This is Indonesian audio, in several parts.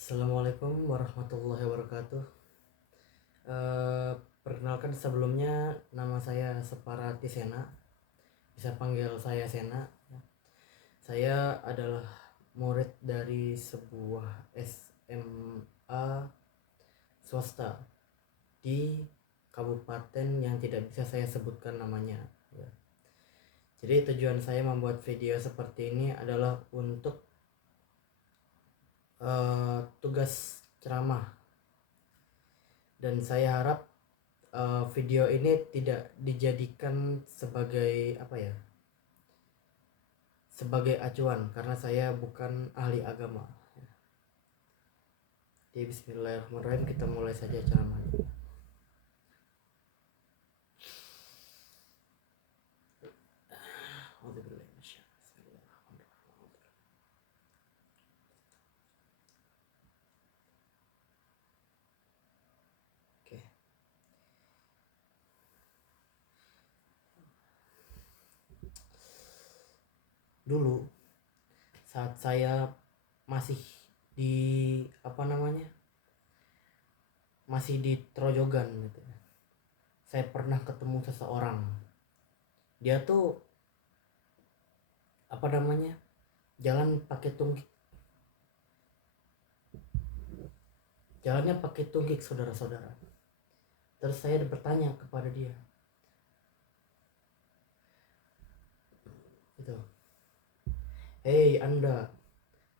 Assalamualaikum warahmatullahi wabarakatuh. Eh, Perkenalkan sebelumnya, nama saya Separati Sena, bisa panggil saya Sena. Saya adalah murid dari sebuah SMA swasta di kabupaten yang tidak bisa saya sebutkan namanya. Jadi tujuan saya membuat video seperti ini adalah untuk tugas ceramah, dan saya harap video ini tidak dijadikan sebagai sebagai acuan, karena saya bukan ahli agama. Jadi bismillahirrahmanirrahim, kita mulai saja ceramahnya. Oke. Dulu saat saya masih di masih di Trojogan gitu, saya pernah ketemu seseorang. Dia tuh jalan pakai tunggik, jalannya pakai tunggik, saudara-saudara. Terus saya bertanya kepada dia, gitu, "Hei Anda,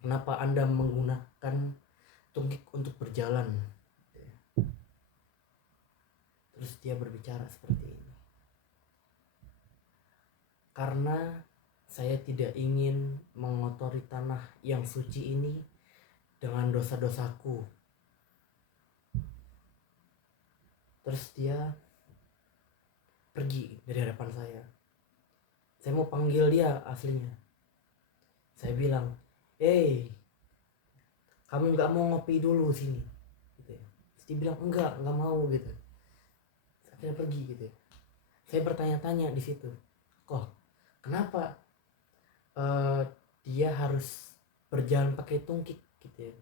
kenapa Anda menggunakan tunggik untuk berjalan?" Terus dia berbicara seperti ini, "Karena saya tidak ingin mengotori tanah yang suci ini dengan dosa-dosaku." Terus dia pergi dari hadapan saya. Saya mau panggil dia aslinya. Saya bilang, "Hey, kamu nggak mau ngopi dulu sini?" Gitu ya. Terus dia bilang, enggak mau gitu. Akhirnya pergi gitu ya. Saya bertanya-tanya di situ, kok kenapa dia harus berjalan pakai tungkik gitu ya,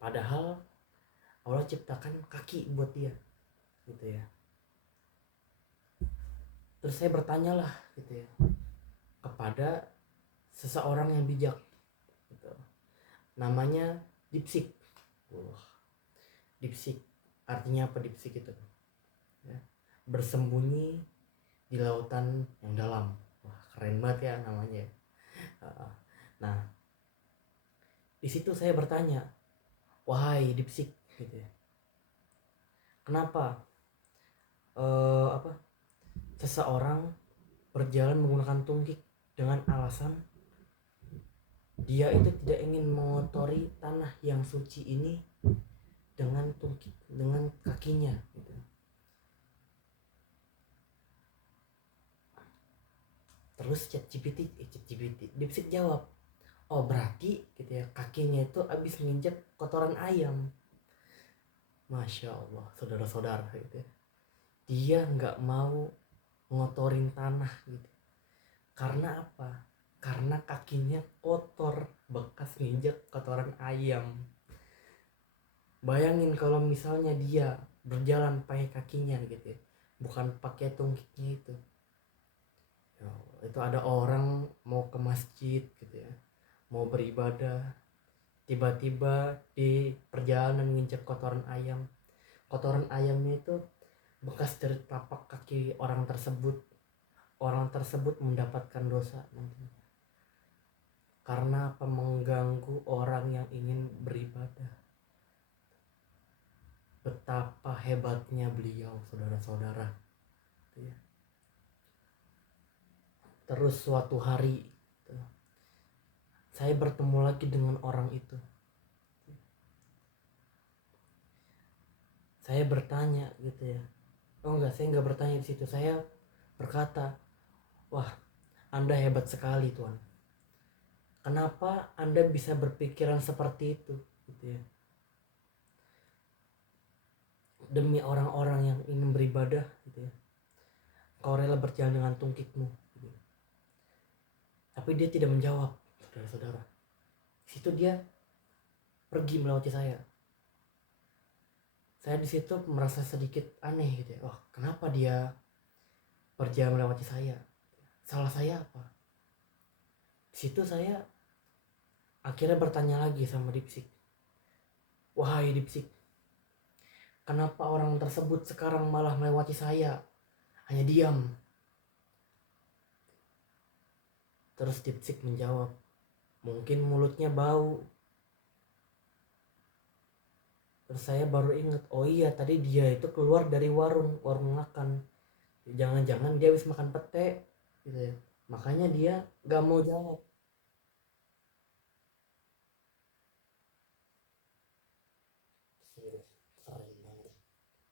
padahal Allah ciptakan kaki buat dia gitu ya. Terus saya bertanyalah gitu ya kepada seseorang yang bijak gitu, namanya Dipsik. Dipsik artinya apa? Dipsik itu ya, bersembunyi di lautan yang dalam. Wah, keren banget ya namanya. Nah, di situ saya bertanya, wahai Dipsik gitu ya, kenapa seseorang berjalan menggunakan tunggik dengan alasan dia itu tidak ingin mengotori tanah yang suci ini dengan tunggik, dengan kakinya gitu. Terus ChatGPT Dipsik jawab, oh berarti gitu ya, kakinya itu habis nginjek kotoran ayam. Masya Allah, saudara-saudara gitu ya. Dia nggak mau ngotorin tanah gitu. Karena apa? Karena kakinya kotor, bekas nginjek kotoran ayam. Bayangin kalau misalnya dia berjalan pakai kakinya gitu ya, bukan pakai tunggiknya itu. Ya, itu ada orang mau ke masjid gitu ya, mau beribadah, tiba-tiba di perjalanan nginjek kotoran ayam. Kotoran ayamnya itu bekas dari tapak kaki orang tersebut. Orang tersebut mendapatkan dosa nantinya. Karena apa? Mengganggu orang yang ingin beribadah. Betapa hebatnya beliau, saudara-saudara. Terus suatu hari saya bertemu lagi dengan orang itu. Saya bertanya gitu ya. Saya nggak bertanya di situ. Saya berkata, wah, Anda hebat sekali Tuan. Kenapa Anda bisa berpikiran seperti itu gitu ya? Demi orang-orang yang ingin beribadah gitu ya, kau rela berjalan dengan tungkikmu gitu. Tapi dia tidak menjawab, saudara-saudara. Situ dia pergi melewati saya. Saya di situ merasa sedikit aneh gitu ya. Oh, kenapa dia pergi melewati saya? Salah saya apa? Di situ saya akhirnya bertanya lagi sama Dipsik. Wahai Dipsik, kenapa orang tersebut sekarang malah melewati saya? Hanya diam. Terus Dipsik menjawab, mungkin mulutnya bau. Terus saya baru ingat, oh iya tadi dia itu keluar dari warung makan. Jangan-jangan dia habis makan pete gitu ya. Makanya dia gak mau jawab. Keren banget,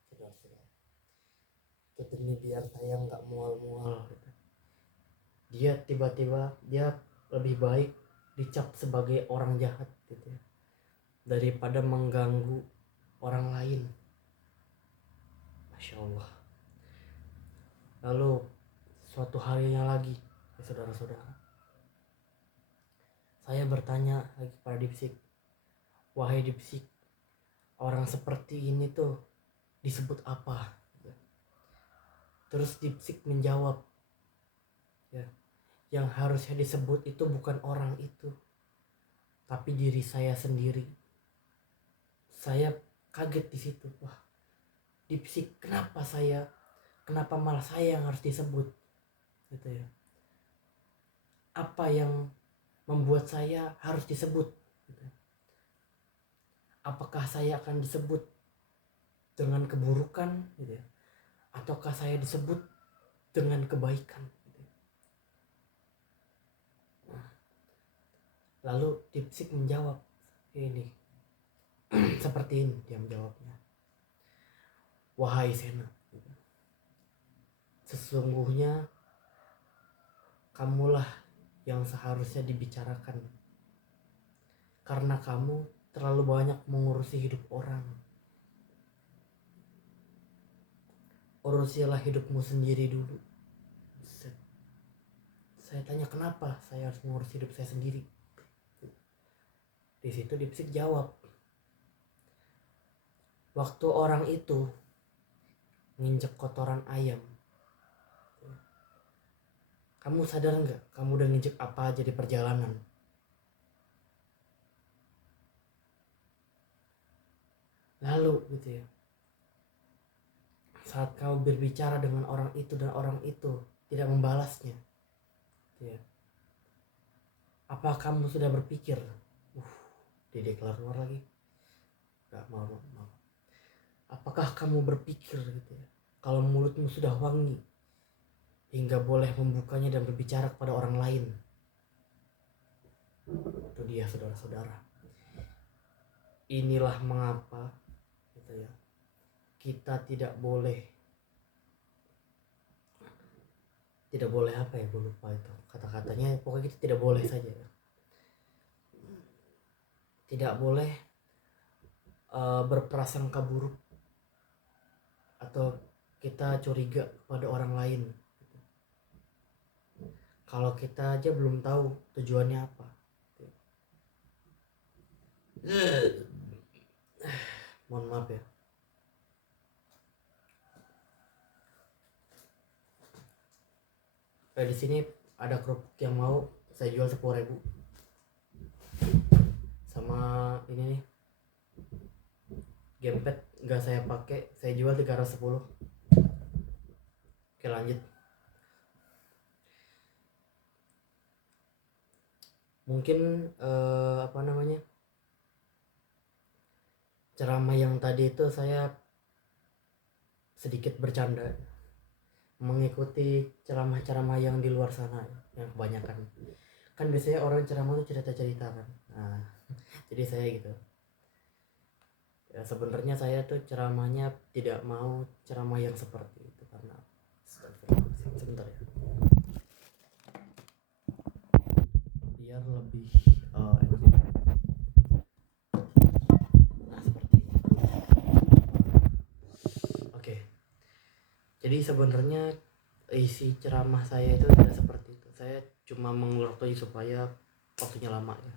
saudara-saudara. Itu demi biar saya nggak mual-mual gitu. Dia tiba-tiba dia lebih baik dicap sebagai orang jahat gitu ya, daripada mengganggu orang lain. Masya Allah. Lalu suatu harinya lagi ya saudara-saudara, saya bertanya lagi kepada Dipsik, wahai Dipsik, orang seperti ini tuh disebut apa? Terus Dipsik menjawab, ya, yang harusnya disebut itu bukan orang itu, tapi diri saya sendiri. Saya kaget di situ. Wah, Dipsik, kenapa malah saya yang harus disebut gitu ya? Apa yang membuat saya harus disebut gitu? Apakah saya akan disebut dengan keburukan gitu ya? Ataukah saya disebut dengan kebaikan gitu ya? Lalu Dipsik menjawab ini seperti ini, dia menjawabnya, wahai Sena, sesungguhnya kamulah yang seharusnya dibicarakan, karena kamu terlalu banyak mengurusi hidup orang. Urusilah hidupmu sendiri dulu. Saya tanya kenapa saya harus mengurus hidup saya sendiri. Di situ Dipsik jawab, waktu orang itu nginjek kotoran ayam, kamu sadar nggak kamu udah nginjek apa aja di perjalanan? Lalu gitu ya, saat kau berbicara dengan orang itu dan orang itu tidak membalasnya gitu ya, apa kamu sudah berpikir, Dede keluar lagi, gak mau. Apakah kamu berpikir gitu ya, kalau mulutmu sudah wangi hingga boleh membukanya dan berbicara kepada orang lain? Itu dia saudara-saudara. Inilah mengapa gitu ya, kita tidak boleh apa ya, gue lupa itu kata-katanya, pokoknya kita tidak boleh saja ya. Tidak boleh berprasangka buruk atau kita curiga kepada orang lain kalau kita aja belum tahu tujuannya apa. Mohon maaf ya. Di sini ada kerupuk yang mau saya jual 10.000. Sama ini nih, gamepad nggak saya pakai, saya jual 310. Oke, lanjut. Mungkin apa namanya, ceramah yang tadi itu saya sedikit bercanda, mengikuti ceramah-ceramah yang di luar sana yang kebanyakan kan biasanya orang ceramah itu cerita-cerita kan. Nah, jadi saya gitu ya, sebenarnya saya tuh ceramahnya tidak mau ceramah yang seperti itu karena sebentar ya, biar lebih enak. Nah, seperti ini. Oke, jadi sebenarnya isi ceramah saya itu tidak seperti itu. Saya cuma mengulur waktu supaya waktunya lama ya.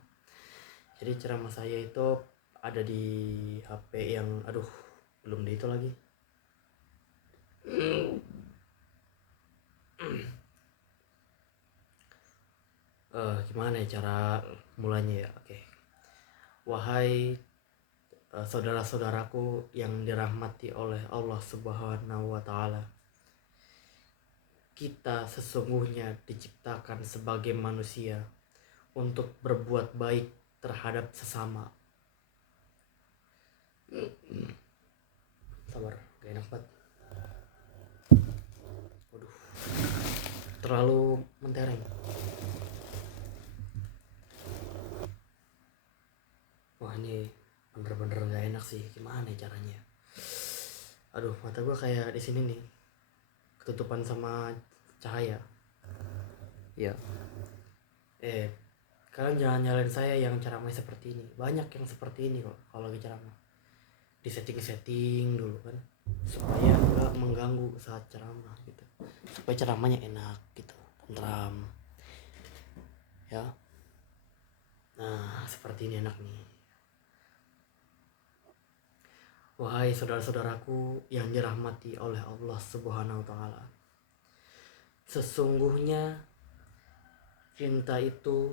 Jadi ceramah saya itu ada di HP yang aduh belum di itu lagi. Gimana ya cara mulanya ya? Oke. Wahai saudara-saudaraku yang dirahmati oleh Allah Subhanahu wa taala. Kita sesungguhnya diciptakan sebagai manusia untuk berbuat baik terhadap sesama. Sabar, gak enak banget. Waduh, terlalu mentereng. Wah, ini bener-bener gak enak sih. Gimana caranya? Aduh, mata gue kayak di sini nih, ketutupan sama cahaya. Ya. Kalian jangan nyalain saya yang ceramahnya seperti ini. Banyak yang seperti ini kok kalau lagi ceramah. Di setting dulu kan, supaya nggak mengganggu saat ceramah gitu, supaya ceramahnya enak gitu, tentram ya. Nah, seperti ini enak nih. Wahai saudara-saudaraku yang dirahmati oleh Allah Subhanahu wa taala. Sesungguhnya cinta itu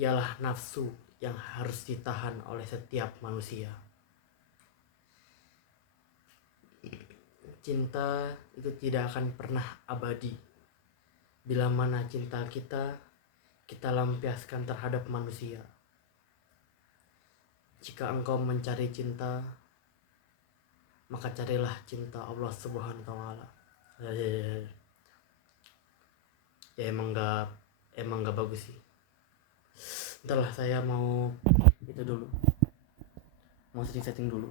ialah nafsu yang harus ditahan oleh setiap manusia. Cinta itu tidak akan pernah abadi. Bila mana cinta kita lampiaskan terhadap manusia. Jika engkau mencari cinta, maka carilah cinta Allah Subhanahu wa taala. Ya emang gak bagus sih. Entar lah, saya mau itu dulu. Mau setting dulu.